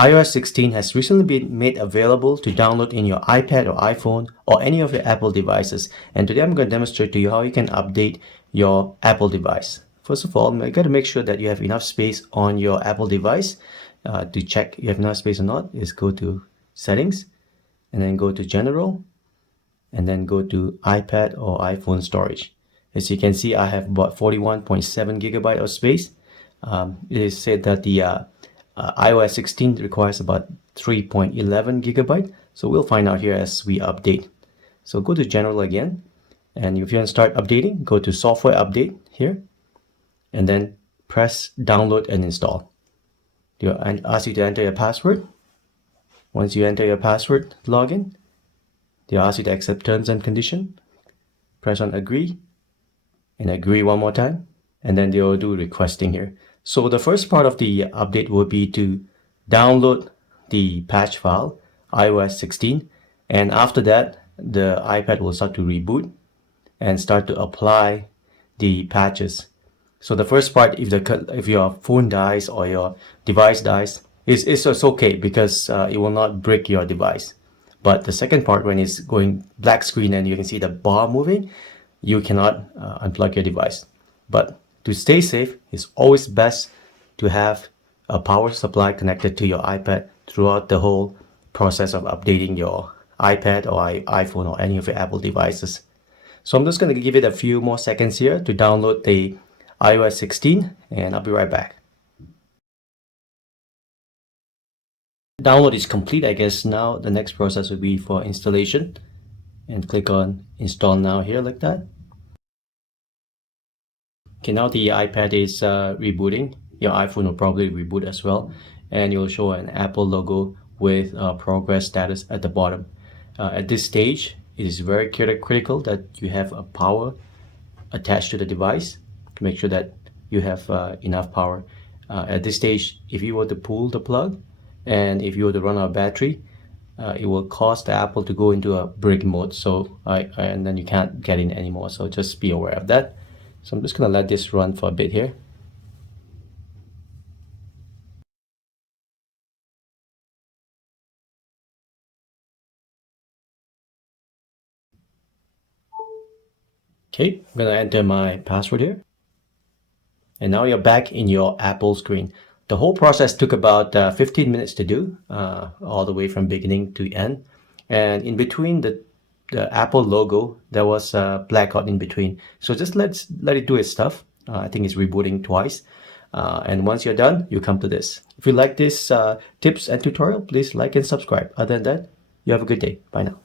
iOS 16 has recently been made available to download in your iPad or iPhone or any of your Apple devices. And today I'm going to demonstrate to you how you can update your Apple device. First of all, you got to make sure that you have enough space on your Apple device. To check you have enough space or not, is go to Settings and then go to General and then go to iPad or iPhone storage. As you can see, I have about 41.7 gigabyte of space. It is said that the iOS 16 requires about 3.11 gigabyte. So we'll find out here as we update. So go to General again, and if you want to start updating, go to Software Update here, and then press Download and Install. They'll ask you to enter your password. Once you enter your password, login. They'll ask you to accept terms and conditions. Press on Agree, and agree one more time, and then they'll do requesting here. So the first part of the update will be to download the patch file, iOS 16, and after that, the iPad will start to reboot and start to apply the patches. So the first part, if your phone dies or your device dies, it's okay because it will not break your device. But the second part, when it's going black screen and you can see the bar moving, you cannot unplug your device. But to stay safe, it's always best to have a power supply connected to your iPad throughout the whole process of updating your iPad or iPhone or any of your Apple devices. So I'm just going to give it a few more seconds here to download the iOS 16, and I'll be right back. Download is complete. I guess now the next process will be for installation, and click on Install Now here like that. Okay, now the iPad is rebooting. Your iPhone will probably reboot as well, and you'll show an Apple logo with progress status at the bottom. At this stage, it is very critical that you have a power attached to the device to make sure that you have enough power. At this stage, if you were to pull the plug and if you were to run out of battery, it will cause the Apple to go into a brick mode. So and then you can't get in anymore. So just be aware of that. So I'm just going to let this run for a bit here. Okay, I'm going to enter my password here. And now you're back in your Apple screen. The whole process took about 15 minutes to do, all the way from beginning to end. And in between the Apple logo, there was a blackout in between. So just let it do its stuff. I think it's rebooting twice. And once you're done, you come to this. If you like this tips and tutorial, please like and subscribe. Other than that, you have a good day. Bye now.